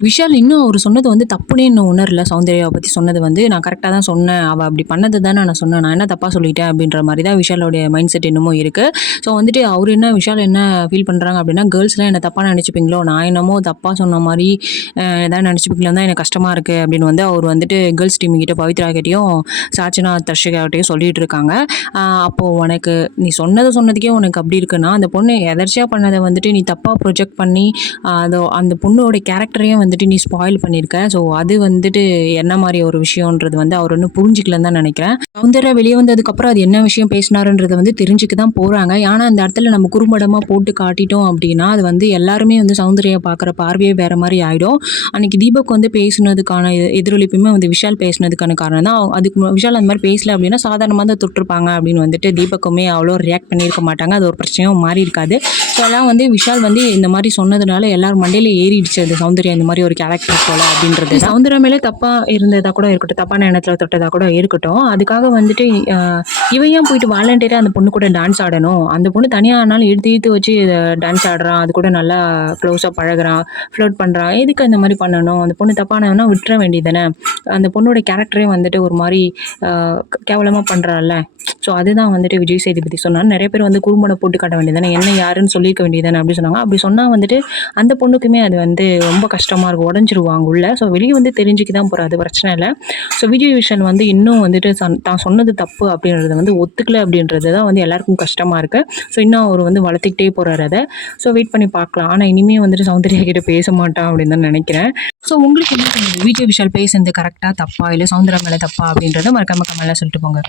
விஷால் இன்னும் அவரு சொன்னது வந்து தப்புன்னே இன்னும் உணரல. சௌந்தர்யாவ பத்தி சொன்னது வந்து, "நான் கரெக்ட்டா தான் சொன்னேன். அவ அப்படி பண்ணது தானே நான் சொன்னேன். நான் என்ன தப்பா சொல்லிட்டேன்?" அப்படின்ற மாரி தான் விஷாலோடைய மைண்ட் செட் இன்னமும் இருக்கு. ஸோ வந்துட்டு அவரு என்ன விஷால் என்ன ஃபீல் பண்றாங்க அப்படின்னா, "கேர்ள்ஸ்லாம் என்ன தப்பா நெனச்சுப்பீங்களோ? நான் என்னமோ தப்பா சொன்ன மாரி ஏதாவது நெனச்சுப்பீங்களோன்னு தான் எனக்கு கஷ்டமா இருக்கு." அப்படின்னு வந்து அவரு வந்துட்டு கேர்ள்ஸ் டீம் கிட்ட பவித்ரா கிட்டயும், சாச்சனா, தர்ஷிகா கிட்டயும் சொல்லிட்டு இருக்காங்க. அப்போ உனக்கு நீ சொன்னதுக்கே உனக்கு அப்படி இருக்குன்னா, அந்த பொண்ணு எதர்ச்சியா பண்ணத வந்துட்டு நீ தப்பா ப்ரொஜெக்ட் பண்ணி, அந்த பொண்ணோட கேரக்டரையும் வந்துட்டு நீ ஸ்பாயில் பண்ணியிருக்க. ஸோ அது வந்துட்டு என்ன மாரி ஒரு விஷயம்ன்றது வந்து அவர் இன்னும் புரிஞ்சுக்கலன்னு தான் நெனைக்கிறேன். சௌந்தர்யா வெளிய வந்ததுக்கப்புறம் அது என்ன விஷயம் பேசினாருன்றத வந்து தெரிஞ்சுக்க தான் போறாங்க. ஆனா, அந்த இடத்துல நம்ம குறும்படமா போட்டு காட்டிட்டோம் அப்படின்னா, அது வந்து எல்லாருமே வந்து சௌந்தர்யா பார்க்குற பார்வையே வேற மாரி ஆயிடும். அன்னைக்கு தீபக் வந்து பேசினதுக்கான எதிரொலிப்புமே வந்து விஷால் பேசினதுக்கான காரணம் தான். அதுக்கு விஷால் அந்த மாரி பேசல அப்படின்னா, சாதாரணமா தான் தொட்டுருப்பாங்க அப்படின்னு வந்துட்டு தீபக்குமே அவ்வளோ ரியாக்ட் பண்ணியிருக்க மாட்டாங்க. அது ஒரு பிரச்சனையும் மாறி இருக்காது. ஸோ அதான் வந்து விஷால் வந்து இந்த மாரி சொன்னதுனால எல்லார் மண்டையில ஏறிடுச்சு அது சௌந்தர்யா இந்த மாரி ஒரு கேரக்டர் போல அப்படின்றது தான். சௌந்தர்யா மேலே தப்பா இருந்ததா கூட இருக்கட்டும், தப்பான எண்ணத்துல தொட்டதா கூட இருக்கட்டும். அதுக்காக வந்துட்டு அ இவ ஏன் போயிட்டு வாலண்டியரா அந்த பொண்ணு கூட டான்ஸ் ஆடணும்? அந்த பொண்ணு தனியா ஆனாலும் இழுத்து இழுத்து வச்சு டான்ஸ் ஆடுறான். அது கூட நல்லா க்ளோஸா பழகுறான், ஃப்ளர்ட் பண்றான். எதுக்கு அந்த மாரி பண்ணணும்? அந்த பொண்ணு தப்பானவனா விட்டுற வேண்டியது தானே! அந்த பொண்ணோட கேரக்டரே வந்துட்டு ஒரு மாரி அ கேவலமா பண்றால்ல. ஸோ அதுதான் வந்துட்டு விஜய் சேதுபதி சொன்னாரு. நெறைய பேர் வந்து குறும்படம் போட்டு காட்ட வேண்டியது தானே! என்ன யாருன்னு சொல்லியிருக்க வேண்டியது தானே! அப்டி சொன்னாங்க. அப்படி சொன்னா வந்துட்டு அந்த பொண்ணுக்குமே அது வந்து ரொம்ப கஷ்டமா இருக்கும். உடைஞ்சிருவாங்க உள்ள. ஸோ வெளிய வந்து தெரிஞ்சுக்க தான் போறா. அது பிரச்சனை இல்ல. ஸோ விஜய் விஷன் வந்து இன்னும் வந்துட்டு தான் சொன்னது தப்பு அப்படின்றத வந்து ஒத்துக்கல அப்படின்றது தான் வந்து எல்லாருக்கும் கஷ்டமா இருக்கு. ஸோ இன்னும் அவரு வந்து வளர்த்துக்கிட்டே போறாரு அத. ஸோ வெயிட் பண்ணி பார்க்கலாம். ஆனா இனிமே வந்துட்டு சௌந்தர்யா கிட்ட பேச மாட்டான் அப்படின்னு தான் நெனைக்கிறேன். ஸோ உங்களுக்கு என்ன தோணுது? விஜய் விஷால் பேசுனது கரெக்ட்டா? தப்பா? இல்ல சௌந்தர்யா மேல தப்பா? அப்படின்றத மறக்காம கமெண்ட்ல சொல்லிட்டு போங்க.